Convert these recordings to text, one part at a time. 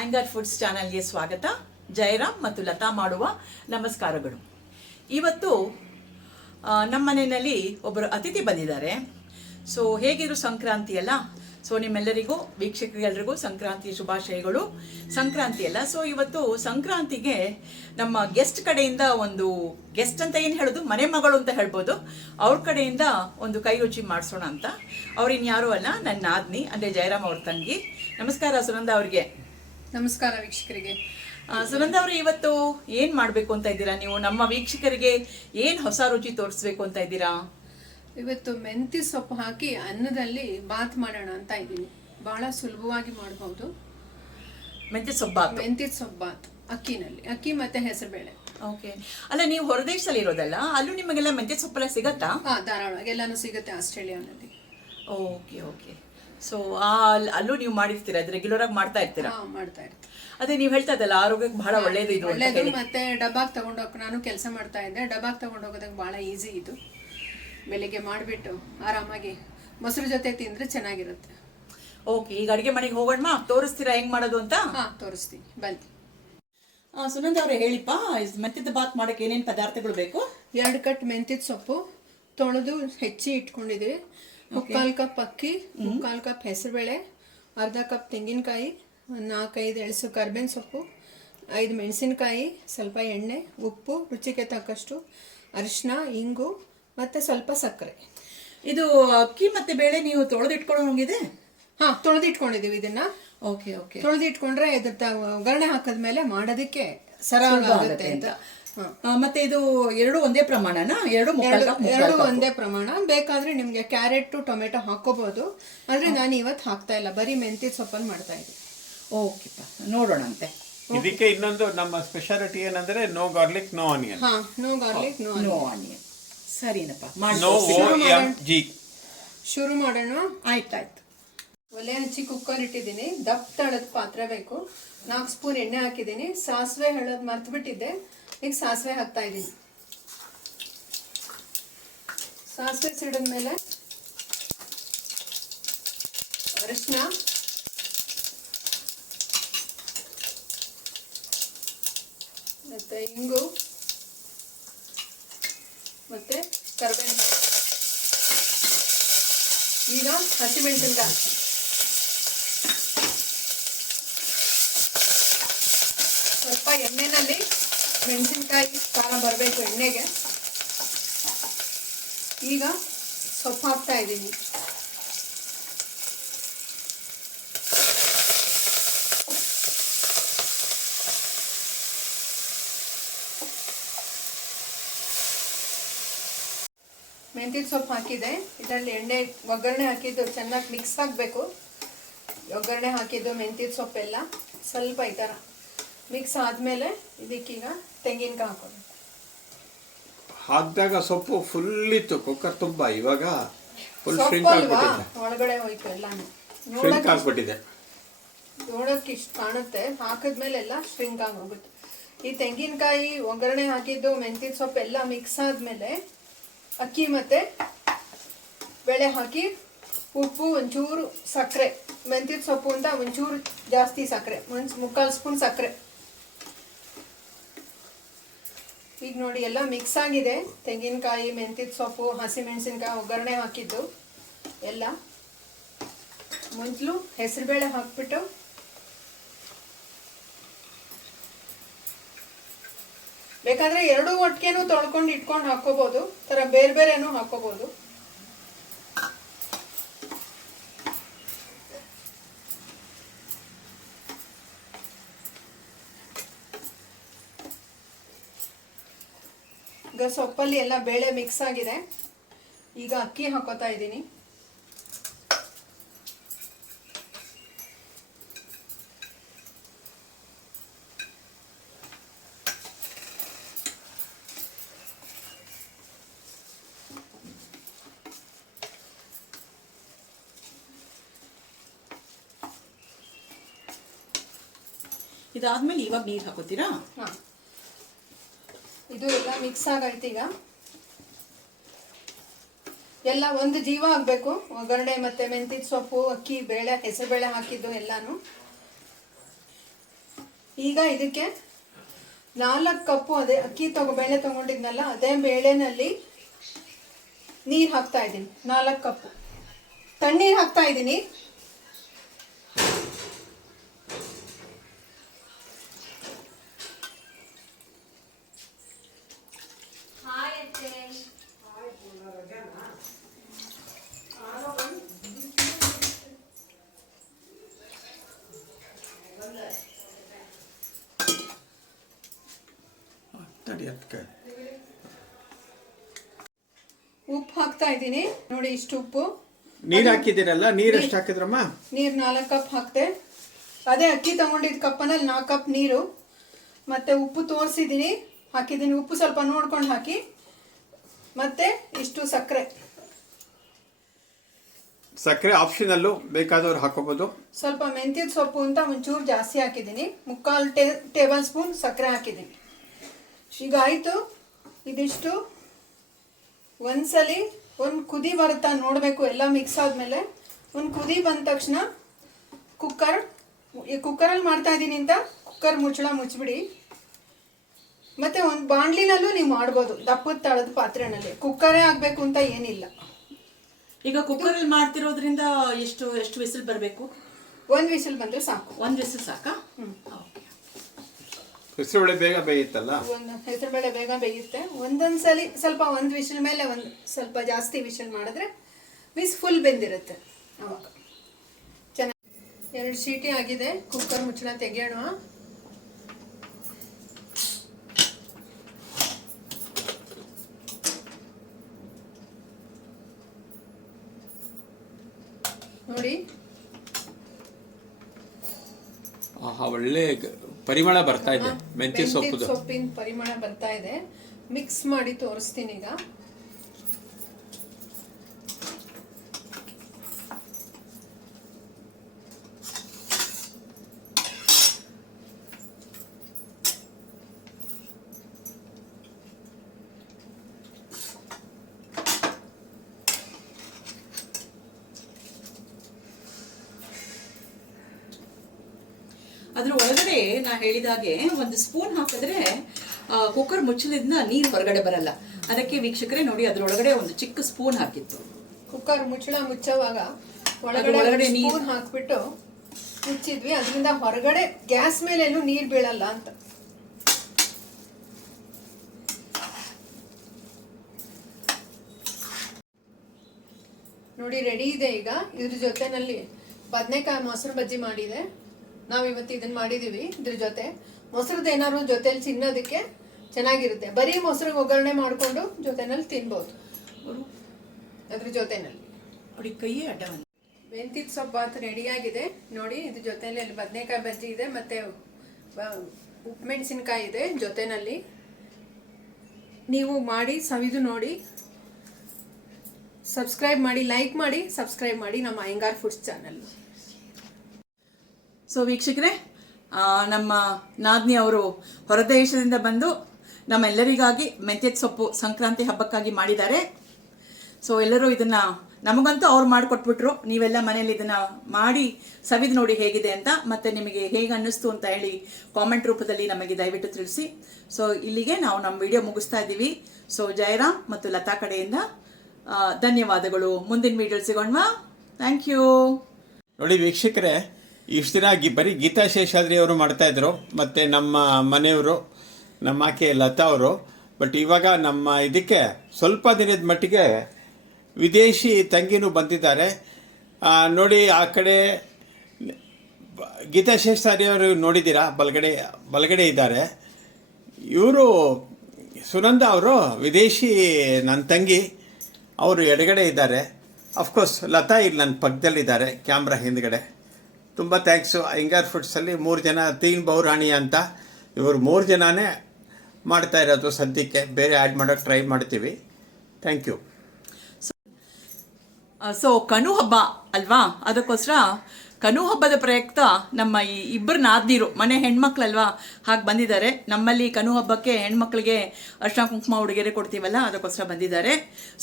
Anger foods ಚಾನಲ್ಗೆ ಸ್ವಾಗತ. ಜಯರಾಮ್ ಮತ್ತು ಲತಾ ಮಾಡುವ ನಮಸ್ಕಾರಗಳು. ಇವತ್ತು ನಮ್ಮ ಮನೆಯಲ್ಲಿ ಒಬ್ಬರು ಅತಿಥಿ ಬಂದಿದ್ದಾರೆ. ಸೊ ಹೇಗಿದ್ರು ಸಂಕ್ರಾಂತಿ ಅಲ್ಲ? ಸೊ ನಿಮ್ಮೆಲ್ಲರಿಗೂ ವೀಕ್ಷಕರಿಗೆಲ್ಲರಿಗೂ ಸಂಕ್ರಾಂತಿ ಶುಭಾಶಯಗಳು. ಸಂಕ್ರಾಂತಿ ಅಲ್ಲ? ಸೊ ಇವತ್ತು ಸಂಕ್ರಾಂತಿಗೆ ನಮ್ಮ ಗೆಸ್ಟ್ ಕಡೆಯಿಂದ ಒಂದು ಗೆಸ್ಟ್ ಅಂತ ಏನು ಹೇಳೋದು? ಮನೆ ಮಗಳು ಅಂತ ಹೇಳ್ಬೋದು. ಅವ್ರ ಕಡೆಯಿಂದ ಒಂದು ಕೈ ರುಚಿ ಮಾಡಿಸೋಣ ಅಂತ. ಅವ್ರು ಯಾರು ಅಲ್ಲ? ನನ್ನ ನಾದ್ನಿ ಅಂದರೆ ಜಯರಾಮ್ ಅವ್ರ ತಂಗಿ. ನಮಸ್ಕಾರ ಸುನಂದ ಅವ್ರಿಗೆ. ನಮಸ್ಕಾರ ವೀಕ್ಷಕರಿಗೆ. ಸುನಂದ ಅವರು ಇವತ್ತು ಏನ್ ಮಾಡ್ಬೇಕು ಅಂತ ಇದ್ದೀರಾ ನೀವು? ನಮ್ಮ ವೀಕ್ಷಕರಿಗೆ ಏನ್ ಹೊಸ ರುಚಿ ತೋರಿಸ್ಬೇಕು ಅಂತ ಇದ್ದೀರಾ? ಇವತ್ತು ಮೆಂತಿ ಸೊಪ್ಪು ಹಾಕಿ ಅನ್ನದಲ್ಲಿ ಬಾತ್ ಮಾಡೋಣ ಅಂತ ಇದ್ದೀನಿ. ಬಹಳ ಸುಲಭವಾಗಿ ಮಾಡಬಹುದು ಮೆಂತ್ಯ ಸೊಪ್ಪಾತ್ ಮೆಂತಿ ಸೊಪ್ಪು ಬಾತ್ ಅಕ್ಕಿನಲ್ಲಿ. ಅಕ್ಕಿ ಮತ್ತೆ ಹೆಸರುಬೇಳೆ. ಓಕೆ. ಅಲ್ಲ ನೀವು ಹೊರದೇಶದಲ್ಲಿ ಇರೋದಲ್ಲ ಅಲ್ಲೂ ನಿಮಗೆಲ್ಲ ಮೆಂತ್ಯ ಸೊಪ್ಪೆಲ್ಲ ಸಿಗತ್ತಾ? ಹಾ ಧಾರಾಳವಾಗಿ. ಎಲ್ಲಾನು ಸಿಗುತ್ತೆ ಆಸ್ಟ್ರೇಲಿಯಾನಲ್ಲಿ. Okay okay. ಸೊ ಆ ಅಲ್ಲೂ ನೀವು ಮಾಡಿರ್ತೀರಾ ಅದು ರೆಗ್ಯುಲರ್ ಆಗಿ ಮಾಡ್ತಾ ಇರ್ತೀರಾ? ಹಾ ಮಾಡ್ತಾ ಇರ್ತೀರಾ ಅದೇ ನೀವು ಹೇಳ್ತಾ ಇದ್ದಲ್ಲ ಆರೋಗ್ಯಕ್ಕೆ ಬಹಳ ಒಳ್ಳೇದು ಇದು ಅಂತ ಒಳ್ಳೇದು ಹೇಳಿ. ಮತ್ತೆ ಡಬ್ಬಾಗ್ ತಗೊಂಡೋಗ್ ನಾನು ಕೆಲಸ ಮಾಡ್ತಾ ಇದ್ದೆ. ಡಬ್ಬಾಗ್ ತಗೊಂಡೋಗೋದಕ್ಕೆ ಬಹಳ ಈಸಿ ಇದು. ಬೆಳಿಗ್ಗೆ ಮಾಡಿಬಿಟ್ಟು ಆರಾಮಾಗಿ ಮೊಸರು ಜೊತೆ ತಿಂದ್ರೆ ಚೆನ್ನಾಗಿರುತ್ತೆ. ಓಕೆ ಈಗ ಅಡಿಗೆ ಮನೆಗೆ ಹೋಗೋಣ ತೋರಿಸ್ತೀರಾ ಹೆಂಗ್ ಮಾಡೋದು ಅಂತ? ಹಾ ತೋರಿಸ್ತೀನಿ. ಬನ್ನಿ. ಆ, ಸುನಂದ ಅವ್ರೆ ಹೇಳಿಪ್ಪ ಮೆಂತ್ಯದ ಬಾತ್ ಮಾಡಕ್ಕೆ ಏನೇನ್ ಪದಾರ್ಥಗಳು ಬೇಕು? ಎರಡು ಕಟ್ ಮೆಂತ್ಯದ ಸೊಪ್ಪು ತೊಳೆದು ಹೆಚ್ಚಿ ಇಟ್ಕೊಂಡಿದ್ದೀವಿ. ಮುಕ್ಕಾಲು ಕಪ್ ಅಕ್ಕಿ ಮುಕ್ಕಾಲು ಕಪ್ ಹೆಸರುಬೇಳೆ ಅರ್ಧ ಕಪ್ ತೆಂಗಿನಕಾಯಿ ನಾಲ್ಕೈದು ಎಳಸು ಕರ್ಬೇವಿನ ಸೊಪ್ಪು ಐದು ಮೆಣಸಿನಕಾಯಿ ಸ್ವಲ್ಪ ಎಣ್ಣೆ ಉಪ್ಪು ರುಚಿಗೆ ತಕ್ಕಷ್ಟು ಅರಿಶಿನ ಇಂಗು ಮತ್ತು ಸ್ವಲ್ಪ ಸಕ್ಕರೆ. ಇದು ಅಕ್ಕಿ ಮತ್ತೆ ಬೇಳೆ ನೀವು ತೊಳೆದಿಟ್ಕೊಂಡು ಹೋಗಿದೆ? ಹಾಂ ತೊಳೆದಿಟ್ಕೊಂಡಿದ್ದೀವಿ ಇದನ್ನ. Okay okay. ತೊಳೆದಿಟ್ಕೊಂಡ್ರೆ ಇದ್ರ ಒಗ್ಗರಣೆ ಹಾಕಿದ್ಮೇಲೆ ಮಾಡೋದಕ್ಕೆ ಸರಳಾಗುತ್ತೆ ಅಂತ. ಹಾಂ ಆ, ಮತ್ತೆ ಇದು ಎರಡು ಒಂದೇ ಪ್ರಮಾಣನಾ? ಎರಡು ಎರಡು ಒಂದೇ ಪ್ರಮಾಣ. ಬೇಕಾದ್ರೆ ನಿಮ್ಗೆ ಕ್ಯಾರೆಟ್ ಟೊಮೆಟೊ ಹಾಕೋಬಹುದು ಆದ್ರೆ ನಾನು ಇವತ್ತು ಹಾಕ್ತಾ ಇಲ್ಲ. ಬರೀ ಮೆಂತಿ ಸೊಪ್ಪಲ್ಲಿ ಮಾಡ್ತಾ ಇದ್ದೀನಿ. ಓಕೆಪ್ಪ ನೋಡೋಣಂತೆ. ಇದಕ್ಕೆ ಇನ್ನೊಂದು ನಮ್ಮ ಸ್ಪೆಷಾಲಿಟಿ ಏನಂದ್ರೆ ನೋ ಗಾರ್ಲಿಕ್ ನೋ ಆನಿಯನ್ ಹಾ no garlic no no onion ಸರಿನಪ್ಪ ಮಾಡಿ ಶುರು ಮಾಡೋಣ. ಆಯ್ತಾಯ್ತು. ಒಲೆ ಹಂಚಿ ಕುಕ್ಕರ್ ಇಟ್ಟಿದ್ದೀನಿ. ದಪ್ಪ ತಳದ ಪಾತ್ರೆ ಬೇಕು. ನಾಲ್ಕು ಸ್ಪೂನ್ ಎಣ್ಣೆ ಹಾಕಿದ್ದೀನಿ. ಸಾಸಿವೆ ಹೇಳೋದು ಮರ್ತು ಬಿಟ್ಟಿದ್ದೆ ಈಗ ಸಾಸಿವೆ ಹಾಕ್ತಾ ಇದ್ದೀನಿ ಸಾಸಿವೆ ಸಿಡಿದ್ಮೇಲೆ ಅರಿಶಿನ ಮತ್ತೆ ಇಂಗು. ಮತ್ತೆ ಕರ್ಬೇವಿನ ಈಗ ಹಸಿಮೆಣಸಿನ್ಕಾಯಿ ಸ್ವಲ್ಪ ಎಣ್ಣೆನಲ್ಲಿ ಮೆಣಸಿನ್ಕಾಯಿ ಖಾರ ಬರಬೇಕು ಎಣ್ಣೆಗೆ. ಈಗ ಸೊಪ್ಪು ಹಾಕ್ತಾ ಇದ್ದೀನಿ. ಮೆಂತ್ಯದ ಸೊಪ್ಪು ಹಾಕಿದೆ. ಇದರಲ್ಲಿ ಎಣ್ಣೆ, ಒಗ್ಗರಣೆ ಹಾಕಿದ್ದು ಚೆನ್ನಾಗಿ ಮಿಕ್ಸ್ ಆಗಬೇಕು. ಒಗ್ಗರಣೆ ಹಾಕಿದ್ದು ಮೆಂತ್ಯದ ಸೊಪ್ಪೆಲ್ಲ ಸ್ವಲ್ಪ ಈ ಥರ ಮಿಕ್ಸ್ ಆದಮೇಲೆ ಇದಕ್ಕೀಗ ತೆಂಗಿನಕಾಯಿ ಹಾಕೋದು ಹಾಕಿದಾಗ ಸೊಪ್ಪು ಫುಲ್ ಇತ್ತು ಕುಕ್ಕರ್ ತುಂಬಾ. ಇವಾಗ ಫುಲ್ ಶ್ರಿಂಕ್ ಆಗ್ಬಿಟ್ಟಿದೆ. ಒಳಗಡೆ ಹೋಯ್ತು ಎಲ್ಲಾನು. ಶ್ರಿಂಕ್ ಆಗ್ಬಿಟ್ಟಿದೆ. ನೋಡಕ್ಕೆ ಇಷ್ಟು ಕಾಣುತ್ತೆ. ಹಾಕಿದ್ಮೇಲೆ ಎಲ್ಲ ಶ್ರಿಂಕ್ ಆಗೋಗುತ್ತೆ. ಈ ತೆಂಗಿನಕಾಯಿ ಒಗ್ಗರಣೆ ಹಾಕಿದ್ದು ಮೆಂತ್ಯದ ಸೊಪ್ಪು ಎಲ್ಲ ಮಿಕ್ಸ್ ಆದಮೇಲೆ ಅಕ್ಕಿ ಮತ್ತೆ ಬೇಳೆ ಹಾಕಿ ಉಪ್ಪು ಒಂಚೂರು ಸಕ್ಕರೆ. ಮೆಂತ್ಯದ ಸೊಪ್ಪು ಅಂತ ಒಂಚೂರು ಜಾಸ್ತಿ ಸಕ್ಕರೆ. ಒಂದು ಮುಕ್ಕಾಲು ಸ್ಪೂನ್ ಸಕ್ಕರೆ. ಈಗ ನೋಡಿ, ಎಲ್ಲ ಮಿಕ್ಸ್ ಆಗಿದೆ. ತೆಂಗಿನಕಾಯಿ, ಮೆಂತ್ಯದ ಸೊಪ್ಪು, ಹಸಿಮೆಣಸಿನ್ಕಾಯಿ, ಒಗ್ಗರಣೆ ಹಾಕಿದ್ದು. ಎಲ್ಲ ಮೊದಲು ಹೆಸರುಬೇಳೆ ಹಾಕ್ಬಿಟ್ಟು ಬೇಕಾದ್ರೆ ಎರಡು ಒಟ್ಟಿಗೆನೂ ತೊಳ್ಕೊಂಡು ಇಟ್ಕೊಂಡು ಹಾಕೋಬಹುದು ತರ ಬೇರೆ ಬೇರೆನೂ ಹಾಕೋಬಹುದು ಸೊಪ್ಪಲ್ಲಿ ಎಲ್ಲ ಬೇಳೆ ಮಿಕ್ಸ್ ಆಗಿದೆ. ಈಗ ಅಕ್ಕಿ ಹಾಕೋತಾ ಇದ್ದೀನಿ. ಇದಾದ್ಮೇಲೆ ಇವಾಗ ನೀರು ಹಾಕೋತೀರಾ? ಹಾ. ಇದು ಎಲ್ಲ ಮಿಕ್ಸ್ ಆಗೈತೆ ಈಗ. ಎಲ್ಲ ಒಂದು ಜೀವ ಆಗಬೇಕು. ಒಗ್ಗರಣೆ ಮತ್ತೆ ಮೆಂತಿದ ಸೊಪ್ಪು, ಅಕ್ಕಿ, ಬೇಳೆ, ಹೆಸರುಬೇಳೆ ಹಾಕಿದ್ದು ಎಲ್ಲಾನು. ಈಗ ಇದಕ್ಕೆ ನಾಲ್ಕು ಕಪ್ಪು ಅದೇ ಅಕ್ಕಿ ತಗೋ, ಬೇಳೆ ತಗೊಂಡಿದ್ನಲ್ಲ, ಅದೇ ಬೇಳೆನಲ್ಲಿ ನೀರು ಹಾಕ್ತಾ ಇದ್ದೀನಿ. ನಾಲ್ಕು ಕಪ್ಪು. ತಣ್ಣೀರು ಹಾಕ್ತಾ ಇದ್ದೀನಿ. ತಡಿ ಅದಕ್ಕೆ ಉಪ್ಪು ಹಾಕ್ತಾ ಇದ್ದೀನಿ. ನೋಡಿ ಇಷ್ಟು ಉಪ್ಪು. ನೀರು ಹಾಕಿದ್ದೀರಲ್ಲ ನೀರು ಎಷ್ಟು ಹಾಕಿದ್ರಮ್ಮ? ನೀರು ನಾಲ್ಕು ಕಪ್ ಹಾಕ್ತೆ. ಅದೇ ಅಕ್ಕಿ ತಗೊಂಡಿದ್ದ ಕಪ್ಪನಲ್ಲಿ ನಾಲ್ಕು ಕಪ್ ನೀರು. ಮತ್ತೆ ಉಪ್ಪು ತೋರಿಸಿದ್ದೀನಿ. ಹಾಕಿದ್ದೀನಿ. ಉಪ್ಪು ಸ್ವಲ್ಪ ನೋಡ್ಕೊಂಡು ಹಾಕಿ. ಮತ್ತೆ ಇಷ್ಟು ಸಕ್ಕರೆ. ಸಕ್ಕರೆ ಆಪ್ಷನಲ್ಲು ಬೇಕಾದವ್ರು ಹಾಕೋಬೋದು. ಸ್ವಲ್ಪ ಮೆಂತ್ಯದ ಸೊಪ್ಪು ಅಂತ ಒಂಚೂರು ಜಾಸ್ತಿ ಹಾಕಿದ್ದೀನಿ. ಮುಕ್ಕಾಲು ಟೇಬಲ್ ಸ್ಪೂನ್ ಸಕ್ಕರೆ ಹಾಕಿದ್ದೀನಿ. ಈಗ ಆಯಿತು? ಇದಿಷ್ಟು? ಒಂದ್ಸಲಿ ಒಂದು ಕುದಿ ಬರುತ್ತಾ ನೋಡಬೇಕು ಎಲ್ಲ ಮಿಕ್ಸ್ ಆದಮೇಲೆ. ಒಂದು ಕುದಿ ಬಂದ ತಕ್ಷಣ ಕುಕ್ಕರ್ ಈ ಕುಕ್ಕರಲ್ಲಿ ಮಾಡ್ತಾ ಇದ್ದೀನಿ ಅಂತ ಕುಕ್ಕರ್ ಮುಚ್ಚಳ ಮುಚ್ಚಿಬಿಡಿ ಮತ್ತು ಒಂದು ಬಾಣಲಿನಲ್ಲೂ ನೀವು ಮಾಡ್ಬೋದು ದಪ್ಪದ ತಳದ ಪಾತ್ರೆನಲ್ಲಿ. ಕುಕ್ಕರೇ ಆಗಬೇಕು ಅಂತ ಏನಿಲ್ಲ. ಈಗ ಕುಕ್ಕರಲ್ಲಿ ಮಾಡ್ತಿರೋದ್ರಿಂದ ಎಷ್ಟು ಎಷ್ಟು ವಿಸಿಲ್ ಬರಬೇಕು? ಒಂದು ವಿಸಿಲ್ ಬಂದರೆ ಸಾಕು. ಒಂದು ವಿಸಿಲ್ ಸಾಕಾ? ಓಕೆ ಹೆಸರುಬೇಳೆ ಬೇಗ ಬೇಯುತ್ತಲ್ಲ? ಒಂದು ಹೆಸರುಬೇಳೆ ಬೇಗ ಬೇಯುತ್ತೆ. ಒಂದೊಂದ್ಸಲಿ ಸಲ ಸ್ವಲ್ಪ ಒಂದು ವಿಷಲ್ ಮೇಲೆ ಒಂದು ಸ್ವಲ್ಪ ಜಾಸ್ತಿ ವಿಷಲ್ ಮಾಡಿದ್ರೆ ವಿಸ್ ಫುಲ್ ಬೆಂದಿರುತ್ತೆ ಅವಾಗ. ಚೆನ್ನಾಗಿ ಎರಡು ಸೀಟಿ ಆಗಿದೆ. ಕುಕ್ಕರ್ ಮುಚ್ಚಳ ತೆಗೆಯೋಣ. ನೋಡಿ. ಆಹಾ ಒಳ್ಳೆ ಪರಿಮಳ ಬರ್ತಾ ಇದೆ ಮೆಂತ್ಯ ಸೊಪ್ಪು ಸೊಪ್ಪಿನ ಪರಿಮಳ ಬರ್ತಾ ಇದೆ. ಮಿಕ್ಸ್ ಮಾಡಿ ತೋರಿಸ್ತೀನಿ ಈಗ. ಅದ್ರ ಒಳಗಡೆ ನಾ ಹೇಳಿದಾಗೆ ಒಂದು ಸ್ಪೂನ್ ಹಾಕಿದ್ರೆ ಕುಕ್ಕರ್ ಮುಚ್ಚಲಿದ್ನ ನೀರು ಹೊರಗಡೆ ಬರಲ್ಲ. ಅದಕ್ಕೆ ವೀಕ್ಷಕರೇ ನೋಡಿ ಅದ್ರೊಳಗಡೆ ಒಂದು ಚಿಕ್ಕ ಸ್ಪೂನ್ ಹಾಕಿತ್ತು. ಕುಕ್ಕರ್ ಮುಚ್ಚಳ ಮುಚ್ಚುವಾಗ ಒಳಗಡೆ ಒಳಗಡೆ ನೀರ್- ಹಾಕ್ಬಿಟ್ಟು ಮುಚ್ಚಿದ್ವಿ. ಅದರಿಂದ ಹೊರಗಡೆ ಗ್ಯಾಸ್ ಮೇಲೆ ನೀರು ನೀರ್ ಬೀಳಲ್ಲ ಅಂತ. ನೋಡಿ ರೆಡಿ ಇದೆ ಈಗ. ಇದ್ರ ಜೊತೆನಲ್ಲಿ ಬದನೆಕಾಯಿ ಮೊಸರು ಬಜ್ಜಿ ಮಾಡಿದೆ. ನಾವು ಇವತ್ತು ಇದನ್ನ ಮಾಡಿದೀವಿ. ಇದ್ರ ಜೊತೆ ಮೊಸರದ ಏನಾದ್ರು ಜೊತೆಲಿ ತಿನ್ನೋದಕ್ಕೆ ಚೆನ್ನಾಗಿರುತ್ತೆ. ಬರೀ ಮೊಸರಿಗೆ ಒಗ್ಗರಣೆ ಮಾಡಿಕೊಂಡು ಜೊತೆನಲ್ಲಿ ತಿನ್ಬೋದು. ಅದ್ರ ಜೊತೆನಲ್ಲಿ. ನೋಡಿ ಕೈಯೇ ಅಡ್ಡ ಬಂತು. ಮೆಂತಿದ ರೆಡಿ ರೆಡಿಯಾಗಿದೆ ನೋಡಿ ಇದ್ರ ಜೊತೆಲಿ ಅಲ್ಲಿ ಬದನೆಕಾಯಿ ಬಜ್ಜಿ ಇದೆ ಮತ್ತೆ ಉಪ್ಪು ಮೆಣಸಿನ್ಕಾಯಿ ಇದೆ ಜೊತೆನಲ್ಲಿ. ನೀವು ಮಾಡಿ ಸವಿದು ನೋಡಿ. ಸಬ್ಸ್ಕ್ರೈಬ್ ಮಾಡಿ ಲೈಕ್ ಮಾಡಿ ಸಬ್ಸ್ಕ್ರೈಬ್ ಮಾಡಿ ನಮ್ಮ ಅಯ್ಯಂಗಾರ್ ಫುಡ್ಸ್ ಚಾನಲ್. ಸೊ ವೀಕ್ಷಕರೇ ನಮ್ಮ ನಾದ್ನಿ ಅವರು ಹೊರದೇಶದಿಂದ ಬಂದು ನಮ್ಮೆಲ್ಲರಿಗಾಗಿ ಮೆಂತ್ಯದ ಸೊಪ್ಪು ಸಂಕ್ರಾಂತಿ ಹಬ್ಬಕ್ಕಾಗಿ ಮಾಡಿದ್ದಾರೆ. ಸೊ ಎಲ್ಲರೂ ಇದನ್ನ ನಮಗಂತೂ ಅವ್ರು ಮಾಡಿಕೊಟ್ಬಿಟ್ರು. ನೀವೆಲ್ಲ ಮನೇಲಿ ಇದನ್ನ ಮಾಡಿ ಸವಿದು ನೋಡಿ ಹೇಗಿದೆ ಅಂತ ಮತ್ತೆ ನಿಮಗೆ ಹೇಗೆ ಅನ್ನಿಸ್ತು ಅಂತ ಹೇಳಿ ಕಾಮೆಂಟ್ ರೂಪದಲ್ಲಿ ನಮಗೆ ದಯವಿಟ್ಟು ತಿಳಿಸಿ. ಸೊ ಇಲ್ಲಿಗೆ ನಾವು ನಮ್ಮ ವಿಡಿಯೋ ಮುಗಿಸ್ತಾ ಇದ್ದೀವಿ. ಸೊ ಜಯರಾಮ್ ಮತ್ತು ಲತಾ ಕಡೆಯಿಂದ ಧನ್ಯವಾದಗಳು. ಮುಂದಿನ ವಿಡಿಯೋ ಸಿಗೋಣವಾ? ಥ್ಯಾಂಕ್ ಯು ನೋಡಿ ವೀಕ್ಷಕರೇ ಇಷ್ಟು ದಿನ ಗಿ ಬರೀ ಗೀತಾ ಶೇಷಾದ್ರಿ ಅವರು ಮಾಡ್ತಾಯಿದ್ರು ಮತ್ತು ನಮ್ಮ ಮನೆಯವರು, ನಮ್ಮ ಆಕೆ ಲತಾ ಅವರು, ಬಟ್ ಇವಾಗ ನಮ್ಮ ಇದಕ್ಕೆ ಸ್ವಲ್ಪ ದಿನದ ಮಟ್ಟಿಗೆ ವಿದೇಶಿ ತಂಗಿನೂ ಬಂದಿದ್ದಾರೆ. ನೋಡಿ, ಆ ಕಡೆ ಗೀತಾ ಶೇಷಾದ್ರಿ ಅವರು ನೋಡಿದ್ದೀರಾ? ಬಲಗಡೆ ಬಲಗಡೆ ಇದ್ದಾರೆ. ಇವರು ಸುನಂದ ಅವರು ವಿದೇಶಿ ನನ್ನ ತಂಗಿ, ಅವರು ಎಡಗಡೆ ಇದ್ದಾರೆ. ಅಫ್ಕೋರ್ಸ್ ಲತಾ ಇಲ್ಲಿ ನನ್ನ ಪಕ್ಕದಲ್ಲಿದ್ದಾರೆ, ಕ್ಯಾಮ್ರಾ ಹಿಂದ್ಗಡೆ. ತುಂಬ ಥ್ಯಾಂಕ್ಸು ಐಂಗಾರ್ ಫುಡ್ಸಲ್ಲಿ ಮೂರು ಜನ ತೀನ್ ಬೌರಾಣಿ ಅಂತ ಇವರು ಮೂರು ಜನನೇ ಮಾಡ್ತಾ ಇರೋದು ಸದ್ಯಕ್ಕೆ. ಬೇರೆ ಆ್ಯಡ್ ಮಾಡೋಕ್ಕೆ ಟ್ರೈ ಮಾಡ್ತೀವಿ. ಥ್ಯಾಂಕ್ ಯು ಸೊ ಕನು ಹಬ್ಬ ಅಲ್ವಾ? ಅದಕ್ಕೋಸ್ಕರ ಕನು ಹಬ್ಬದ ಪ್ರಯುಕ್ತ ನಮ್ಮ ಈ ಇಬ್ಬರು ನಾದ್ನೀರು ಮನೆ ಹೆಣ್ಮಕ್ಳಲ್ವಾ ಹಾಗೆ ಬಂದಿದ್ದಾರೆ. ನಮ್ಮಲ್ಲಿ ಕನು ಹಬ್ಬಕ್ಕೆ ಹೆಣ್ಮಕ್ಳಿಗೆ ಅರ್ಶನ ಕುಂಕುಮ ಉಡುಗೆರೆ ಕೊಡ್ತೀವಲ್ಲ, ಅದಕ್ಕೋಸ್ಕರ ಬಂದಿದ್ದಾರೆ.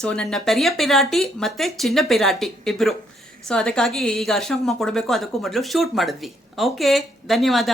ಸೊ ನನ್ನ ಪೆರಿಯ ಪಿರಾಟಿ ಮತ್ತು ಚಿನ್ನ ಪಿರಾಟಿ ಇಬ್ಬರು ಸೊ ಅದಕ್ಕಾಗಿ ಈಗ ಅರ್ಶನ ಕುಮಾರ್ ಕೊಡಬೇಕು ಅದಕ್ಕೂ ಮೊದಲು ಶೂಟ್ ಮಾಡಿದ್ವಿ. ಓಕೆ ಧನ್ಯವಾದ.